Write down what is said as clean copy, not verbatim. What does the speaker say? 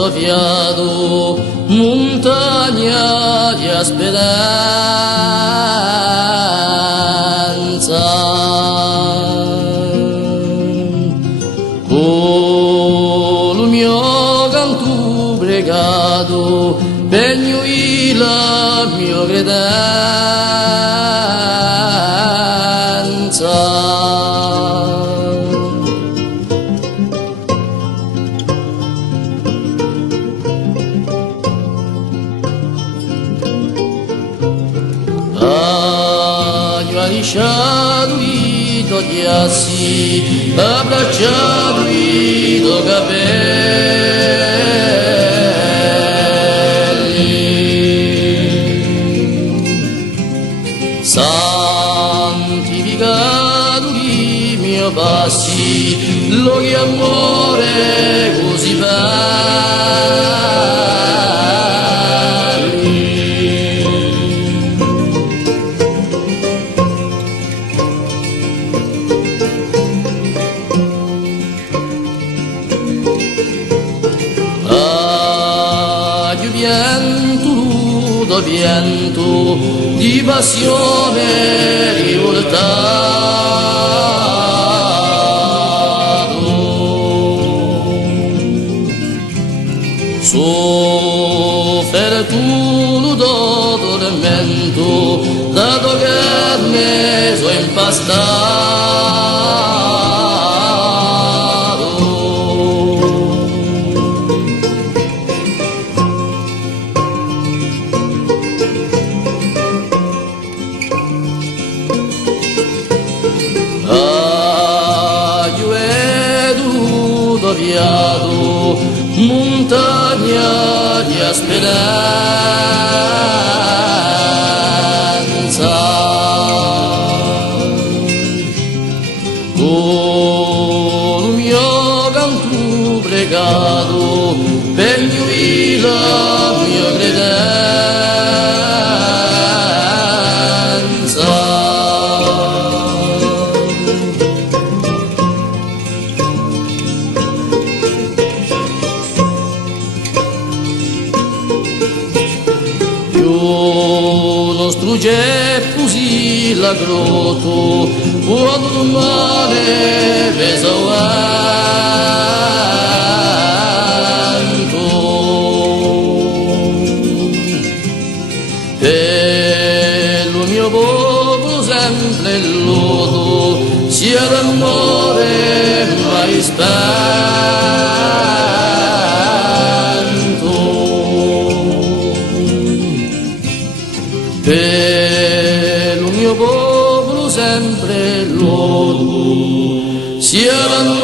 nudo fiato, montagna di speranza. Con il mio canto pregato, pegno la mia credenza. Lasciato i tuoi chiassi, abbracciato i tuoi capelli, santificato i miei passi, lo che amore così belli. Viento di passione rivoltato, sofferto da tormento, dato che me so impastato. Viato, montagna di speranza, con il mio canto pregato, pegno la mia credenza. Nostro così la grotto, quando il mare pesa vento, per il mio popolo sempre il lodo, sia d'amore mai spento. Per il mio popolo sempre lodo, sia l'amore